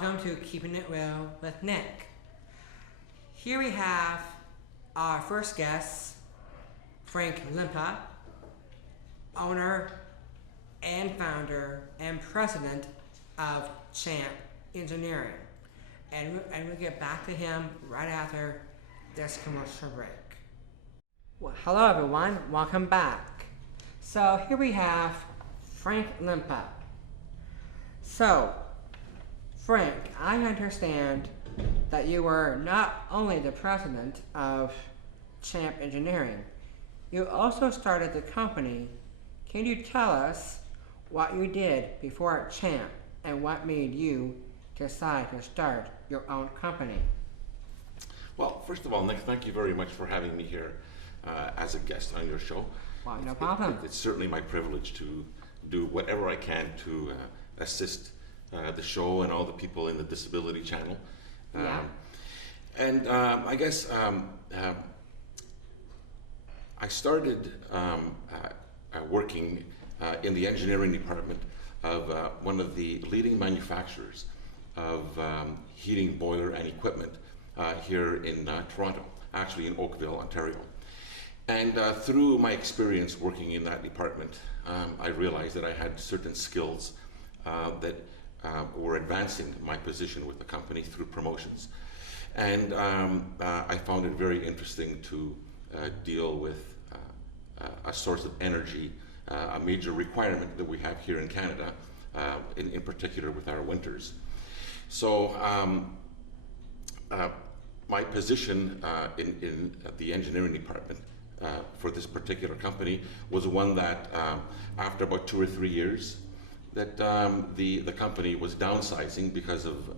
welcome to Keeping It Real with Nick. Here we have our first guest, Frank Lippa, owner and founder and president of C.H.A.M.P Engineering. And we'll get back to him right after this commercial break. Well, hello everyone, welcome back. So here we have Frank Lippa. So, Frank, I understand that you were not only the president of C.H.A.M.P Engineering, you also started the company. Can you tell us what you did before C.H.A.M.P and what made you decide to start your own company? Well, first of all, Nick, thank you very much for having me here as a guest on your show. Well, no problem. It's certainly my privilege to do whatever I can to assist the show and all the people in the Disability Channel. Yeah. I guess I started working in the engineering department of one of the leading manufacturers of heating boiler and equipment here in Toronto, actually in Oakville, Ontario. And through my experience working in that department, I realized that I had certain skills that were advancing my position with the company through promotions. And I found it very interesting to deal with a source of energy, a major requirement that we have here in Canada, in particular with our winters. So my position in the engineering department for this particular company was one that after about 2 or 3 years that the company was downsizing because of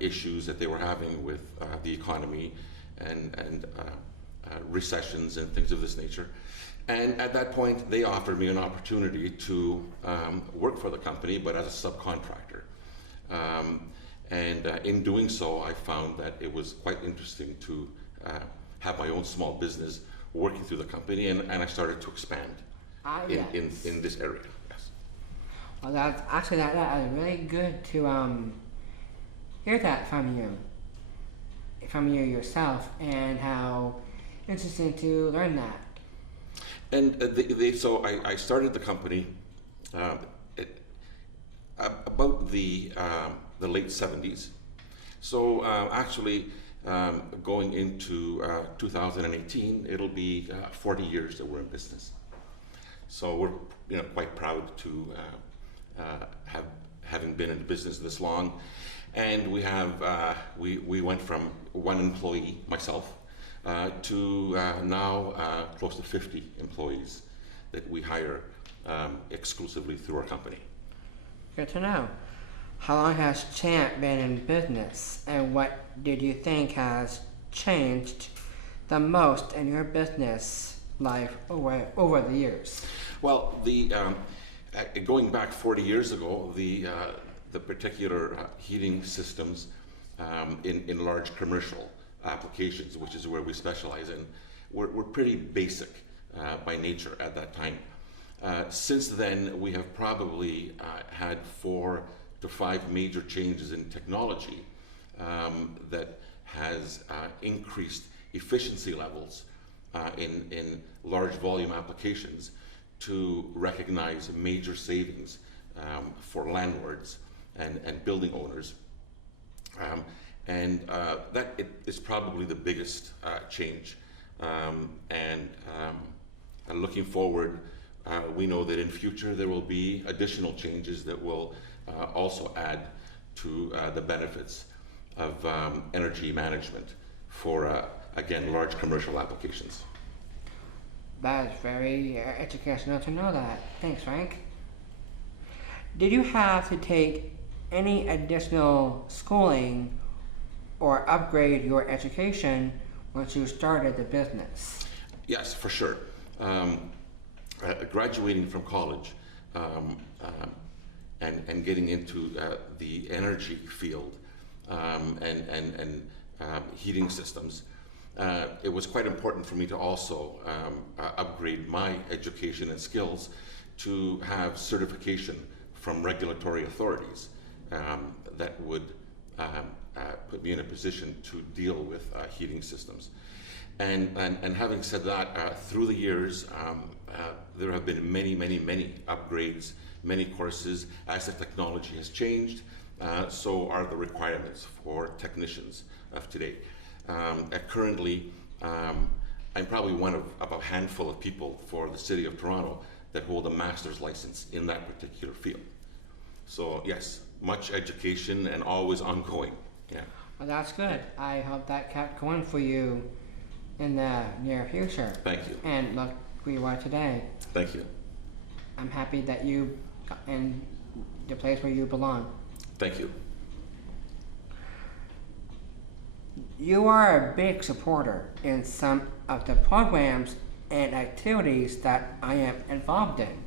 issues that they were having with the economy and recessions and things of this nature. And at that point, they offered me an opportunity to work for the company, but as a subcontractor. In doing so, I found that it was quite interesting to have my own small business working through the company, and I started to expand in this area. Yes. Well, that's actually that is really good to hear that from you yourself, and how interesting to learn that. And so I started the company about the late 70s. So actually, going into 2018, it'll be 40 years that we're in business. So we're quite proud to having been in business this long. And we have we went from 1 employee, myself, to now close to 50 employees that we hire exclusively through our company. Good to know. How long has C.H.A.M.P been in business, and what did you think has changed the most in your business life over the years? Well, going back 40 years ago, the particular heating systems in large commercial applications, which is where we specialize in, were pretty basic by nature at that time. Since then, we have probably had 4 to 5 major changes in technology that has increased efficiency levels in large volume applications to recognize major savings for landlords and building owners. That is probably the biggest change. Looking forward, we know that in future there will be additional changes that will also add to the benefits of energy management for, again, large commercial applications. That is very educational to know that. Thanks, Frank. Did you have to take any additional schooling or upgrade your education once you started the business? Yes, for sure. Graduating from college and getting into the energy field and heating systems, it was quite important for me to also upgrade my education and skills to have certification from regulatory authorities that would put me in a position to deal with heating systems. And having said that, through the years, there have been many upgrades, many courses. As the technology has changed, so are the requirements for technicians of today. Currently, I'm probably one of a handful of people for the City of Toronto that hold a master's license in that particular field. So yes, much education and always ongoing. Yeah. Well, that's good. I hope that kept going for you in the near future. Thank you. And look where you are today. Thank you. I'm happy that you got in the place where you belong. Thank you. You are a big supporter in some of the programs and activities that I am involved in.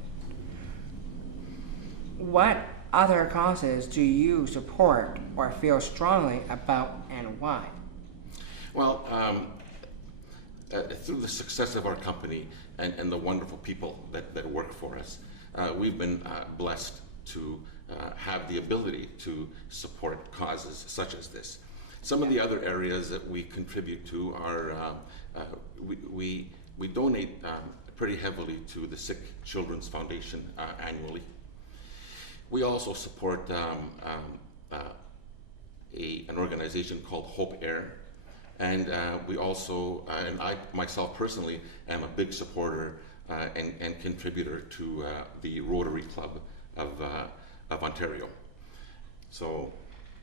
What other causes do you support or feel strongly about, and why? Well, through the success of our company and the wonderful people that work for us, we've been blessed to have the ability to support causes such as this. Some of the other areas that we contribute to are, we donate pretty heavily to the Sick Children's Foundation annually. We also support an organization called Hope Air, and we also, and I myself personally am a big supporter and contributor to the Rotary Club of Ontario. So,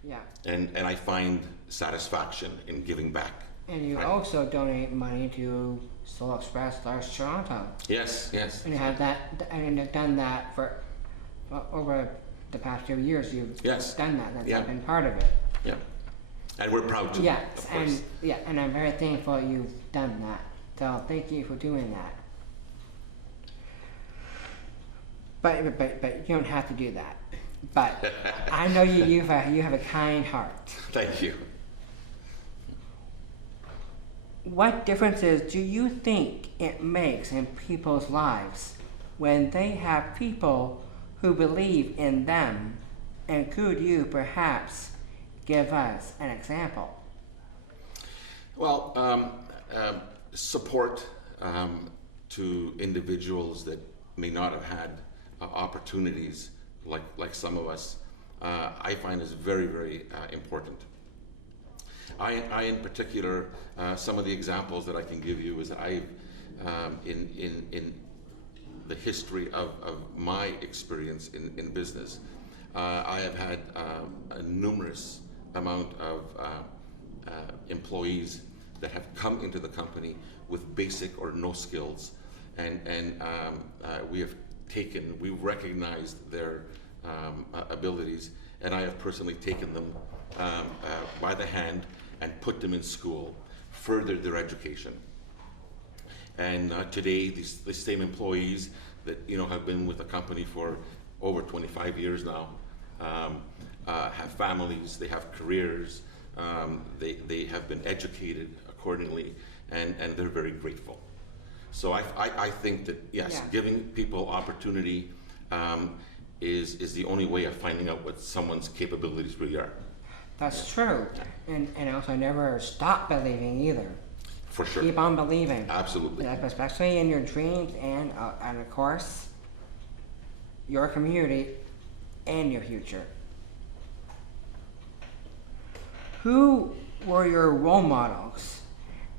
Yeah. and I find satisfaction in giving back. And you Right. also donate money to Soul Express Large Toronto. Yes, yes. And you have that, and you've done that for over the past few years. You've Yes. done that. That's Yeah. been part of it. Yeah. And we're proud to. Yes, of course. and I'm very thankful you've done that. So thank you for doing that. But you don't have to do that. But I know you have a kind heart. Thank you. What differences do you think it makes in people's lives when they have people who believe in them? And could you perhaps give us an example? Well, support to individuals that may not have had opportunities like some of us, I find is very important. I in particular, some of the examples that I can give you is that I've, in the history of my experience in business, I have had a numerous amount of employees that have come into the company with basic or no skills, and we've recognized their abilities, and I have personally taken them by the hand and put them in school, furthered their education. And today, these same employees that have been with the company for over 25 years now have families, they have careers, they have been educated accordingly, and they're very grateful. So I think that yes, Yeah. giving people opportunity is the only way of finding out what someone's capabilities really are. That's true. And also never stop believing either. For sure. Keep on believing. Absolutely. Like, especially in your dreams and of course, your community and your future. Who were your role models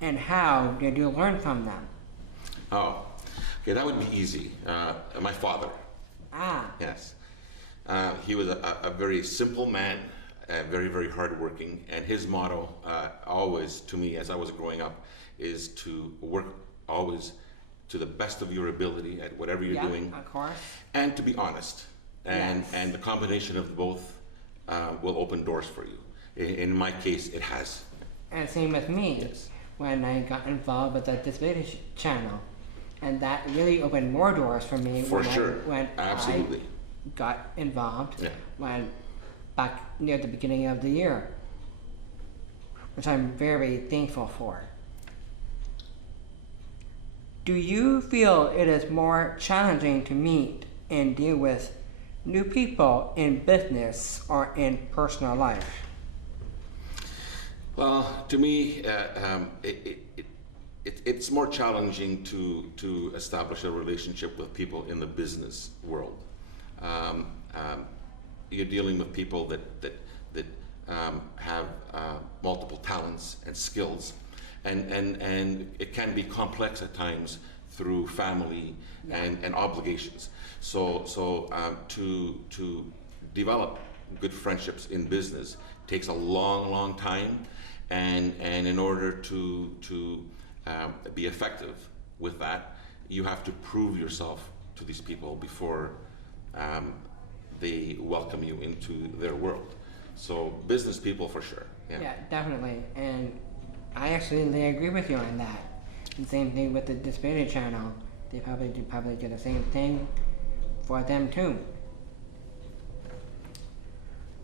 and how did you learn from them? Oh, okay, that would be easy. My father. Ah, Yes. He was a very simple man, very hardworking, and his motto always to me as I was growing up is to work always to the best of your ability at whatever you're yeah, doing, of course. and to be honest. And Yes. and the combination of both will open doors for you. In my case, it has. And same with me Yes. when I got involved with the disability channel. And that really opened more doors for me For when sure. when Absolutely. I got involved Yeah. when back near the beginning of the year, which I'm very thankful for. Do you feel it is more challenging to meet and deal with new people in business or in personal life? Well, to me, it's more challenging to establish a relationship with people in the business world. You're dealing with people that have multiple talents and skills, and it can be complex at times through family and obligations. So to develop good friendships in business takes a long time, and in order to be effective with that, you have to prove yourself to these people before they welcome you into their world. So business people for sure. Yeah, definitely. And I actually agree with you on that. And same thing with the Disability Channel. They probably do the same thing for them too.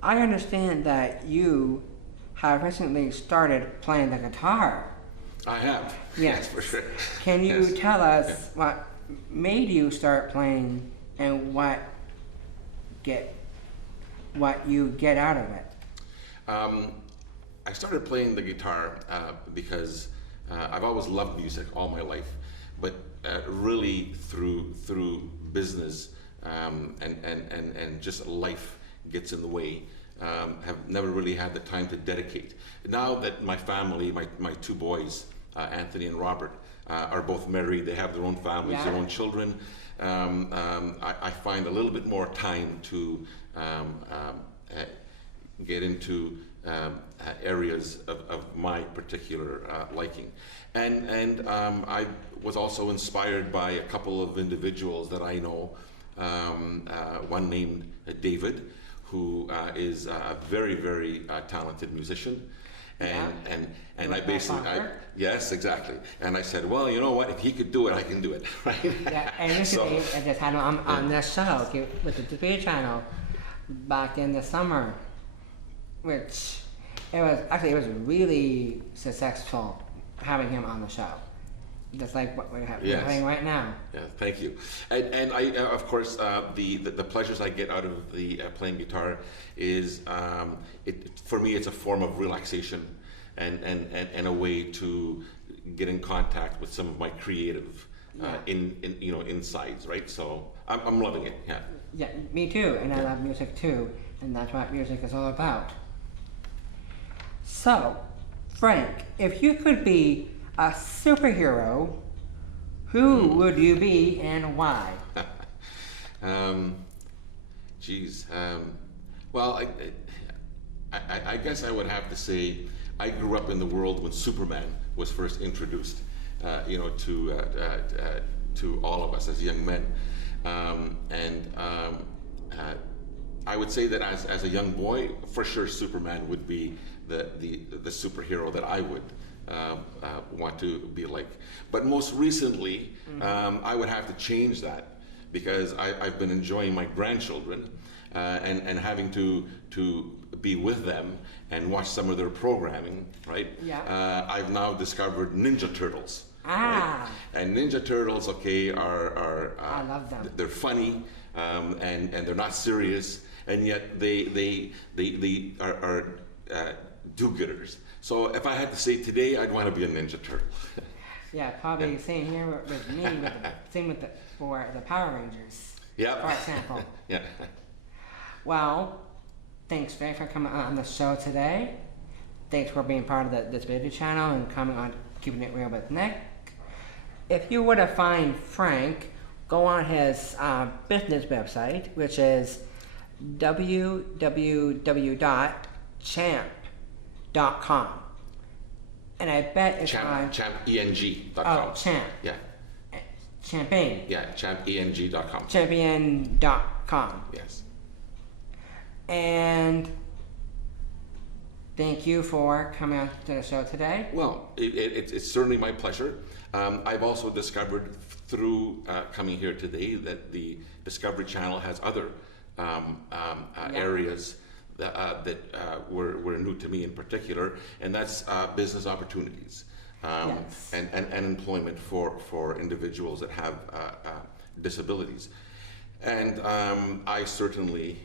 I understand that you have recently started playing the guitar. I have. Yes, for sure. Can you tell us what made you start playing and what you get out of it? I started playing the guitar because I've always loved music all my life, but really through business and just life gets in the way. Have never really had the time to dedicate. Now that my family, my two boys, Anthony and Robert, are both married, they have their own families, their own children, I find a little bit more time to get into areas of my particular liking. And I was also inspired by a couple of individuals that I know, one named David, who is a very talented musician. And I basically, yes, exactly. And I said, well, you know what? If he could do it, I can do it, right? Yeah, and recently I just had him on this show with the Disability Channel back in the summer, which it was really successful having him on the show. Just like what we're having right now. Yeah, thank you. And I, of course, the pleasures I get out of the playing guitar is, for me, it's a form of relaxation and a way to get in contact with some of my creative insides, right? So I'm loving it. Yeah. Yeah, me too. And I love music too, and that's what music is all about. So, Frank, if you could be a superhero, who would you be and why? Well, I guess I would have to say I grew up in the world when Superman was first introduced, to all of us as young men, I would say that as a young boy, for sure, Superman would be the superhero that I would want to be like. But most recently, I would have to change that because I've been enjoying my grandchildren and having to be with them and watch some of their programming, right? Yeah. I've now discovered Ninja Turtles. Ah. Right? And Ninja Turtles, are I love them. They're funny and they're not serious, and yet they are do-gooders. So if I had to say today, I'd want to be a Ninja Turtle. Yeah, probably same here with me. For the Power Rangers. Yeah. For example. Yeah. Well, thanks, Frank, for coming on the show today. Thanks for being part of the Disability Channel and coming on Keeping It Real with Nick. If you were to find Frank, go on his business website, which is www.C.H.A.M.P.com. And I bet it's on... C.H.A.M.P.ENG.com. Oh, C.H.A.M.P. Yeah. Champagne. Yeah, C.H.A.M.P.ENG.com. Champion.com. Yes. And thank you for coming on to the show today. Well, it's certainly my pleasure. I've also discovered through coming here today that the Discovery Channel has other areas that were new to me in particular, and that's business opportunities and employment for individuals that have disabilities. And I certainly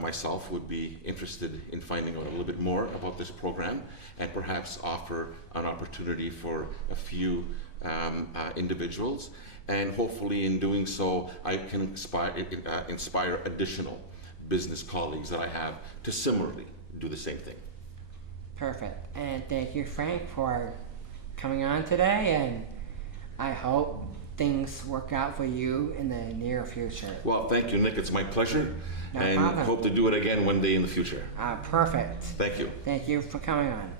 myself would be interested in finding out a little bit more about this program and perhaps offer an opportunity for a few individuals. And hopefully in doing so, I can inspire additional business colleagues that I have to similarly do the same thing. Perfect. And thank you, Frank, for coming on today, and I hope things work out for you in the near future. Well, thank you, Nick. It's my pleasure. No and problem. Hope to do it again one day in the future. Perfect. Thank you. Thank you for coming on.